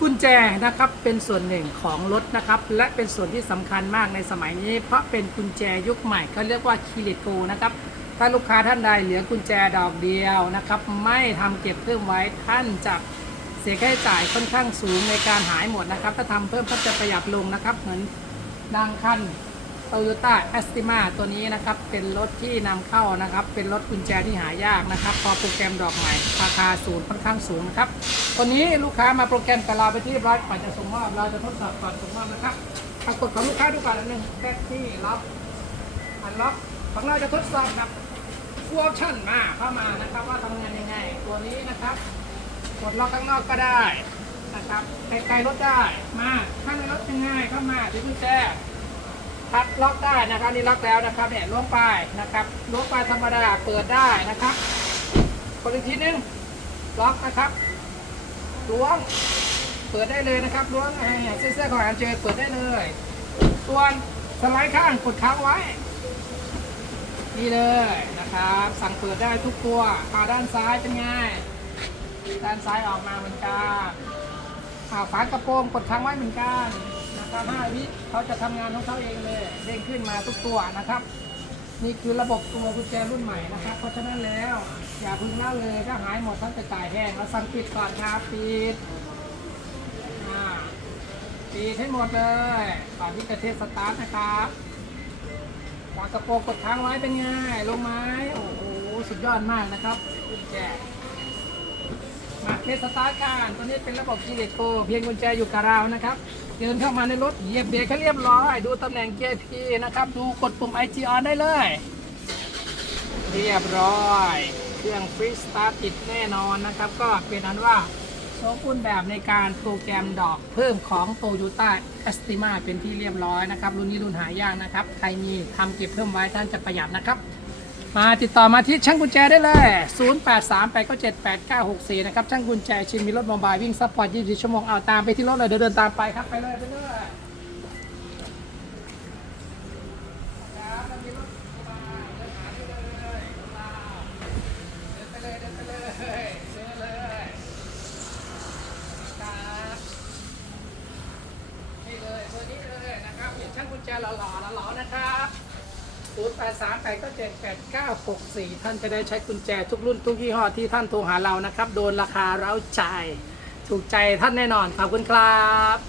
กุญแจนะครับเป็นส่วนหนึ่งของรถนะครับและเป็นส่วนที่สำคัญมากในสมัยนี้ เพราะเป็นกุญแจยุคใหม่เขาเรียกว่าคีริโกนะครับถ้าลูกค้าท่านใดเหลือกุญแจดอกเดียวนะครับไม่ทำเก็บเพิ่มไว้ท่านจะเสียค่าใช้จ่ายค่อนข้างสูงในการหายหมดนะครับ ถ้าทำเพิ่มก็จะประหยัดลงนะครับ เหมือนดังคันโตโยต้าแอสติมาตัวนี้นะครับ เป็นรถที่นำเข้านะครับ เป็นรถกุญแจที่หายากนะครับ พอโปรแกรมดอกใหม่ราคาศูนย์ค่อนข้างสูงนะครับ วนี้ลูกค้ามาโปรแกรมกับเราไปที่ร้อยก่อนจะส่งมอบเราจะทดสอบก่อนส่งมอบนะครับปรากฏของลูกค้าดูก่อนอันหนึ่งแค่ที่ล็อกอันล็อกของเราจะทดสอบกับฟูออปชั่นมาเข้ามานะครับ ว่าทำงานยังไง ตัวนี้นะครับกดล็อกข้างนอกก็ได้นะครับไกลๆรถได้มาข้างในรถยังไงเข้ามาถือกุญแจพัดล็อกได้นะครับนี่ล็อกแล้วนะครับเนี่ยล้วงไปนะครับล้วงไปธรรมดาเปิดได้นะครับกดอีกทีนึงล็อกนะครับ ล้วง เปิดได้เลยนะครับล้วงไอ้เสื้อของอันเจอเปิดได้เลย ส่วนสไลด์ข้างกดค้างไว้ นี่เลยนะครับ สั่งเปิดได้ทุกตัวเอาด้านซ้ายเป็นไงด้านซ้ายออกมาเหมือนกันอ่าฝากระโปรงกดค้างไว้เหมือนกันนะครับ5วิเขาจะทำงานของเขาเองเลยเด้งขึ้นมาทุกตัวนะครับ นี่คือระบบตัวกุญแจรุ่นใหม่นะครับ เพราะฉะนั้นแล้ว อย่าพึ่งเล่าเลยถ้าหายหมดท่านจะจ่ายแห้งแล้วสั่งปิดก่อนครับปิดปิดให้หมดเลยก่อนที่จะเทสสตาร์ทนะครับวางกระโปรงกดค้างไว้เป็นไงลงไม้โอ้โหสุดยอดมากนะครับกุญแจ มาเทสตาร์ทกันตัวนี้เป็นระบบจีเดโกเพียงกุญแจอยู่กับเรานะครับเดินเข้ามาในรถเหยียบเบรกให้เรียบร้อย ดูตำแหน่งเกียร์พีนะครับ ดูกดปุ่ม IG on ได้เลย เรียบร้อย เครื่องฟรีสตาร์ทติดแน่นอนนะครับ ก็เป็นนั้นว่าสมบูรณ์แบบในการโปรแกรมดอกเพิ่มของ Toyota a s t i m a เป็นที่เรียบร้อยนะครับ รุ่นนี้รุ่นหายากนะครับ ใครมีทำเก็บเพิ่มไว้ท่านจะประหยัดนะครับ มาติดต่อมาที่ช่างกุญแจได้เลย 0838978964 นะครับ ช่างกุญแจชินมีรถโมบายวิ่งซัพพอร์ต24ชั่วโมง เอาตามไปที่รถเลย เดี๋ยวเดินตามไปครับ ไปเลยไปเลยครับเรามีรถโมบายเดินหาได้เลยรถเราเดินไปเลยเดินไปเลยเดินเลยครับ นี่เลยตัวนี้เลยนะครับเจ็ดแปดเก้าหล่อๆหล่อๆนะครับ0 8 3 8 9 7 8 9 6 4ท่านจะได้ใช้กุญแจทุกรุ่นทุกยี่ห้อที่ท่านโทรหาเรานะครับ โดนราคาเร้าใจ ถูกใจท่านแน่นอน ขอบคุณครับ